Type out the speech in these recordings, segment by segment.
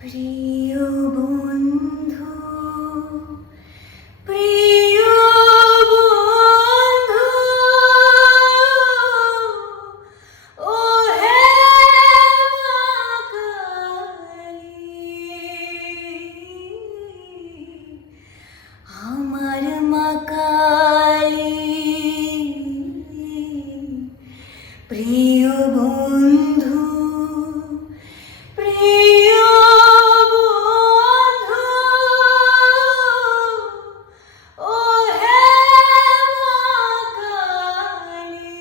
প্রিয় বন্ধু, প্রিয় বন্ধু, ও হে আমার মা কালী, প্রিয় বন্ধু, প্রিয় বন্ধু, ও হে মা কালী,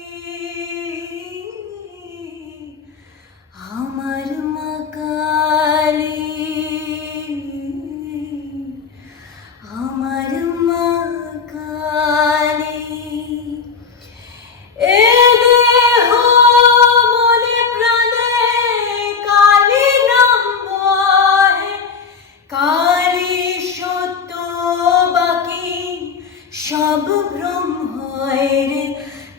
আমার মা কালী, আমার মা কালী। এ দেহ মনে প্রাণে কালী নাম বহে, কালী সত্য বাকি সব ভ্রম হয় রে,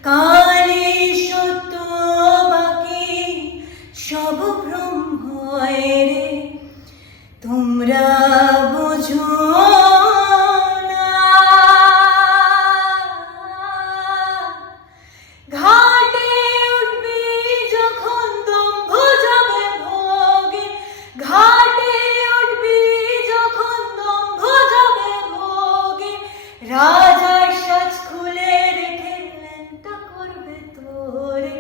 কালী সত্য বাকি সব ভ্রম হয় রে, তোমরা বোঝো না। ঘাটে উঠবি যখন দম্ভ যাবে ভোগে, ঘাটে উঠবি যখন দম্ভ যাবে ভোগে, রাজার সাজ খুলে রেখে ল্যাংটা করবে তোরে,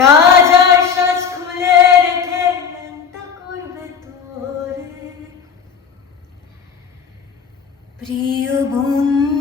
রাজার সাজ খুলে রেখে ল্যাংটা করবে তোরে। প্রিয় বন্ধু,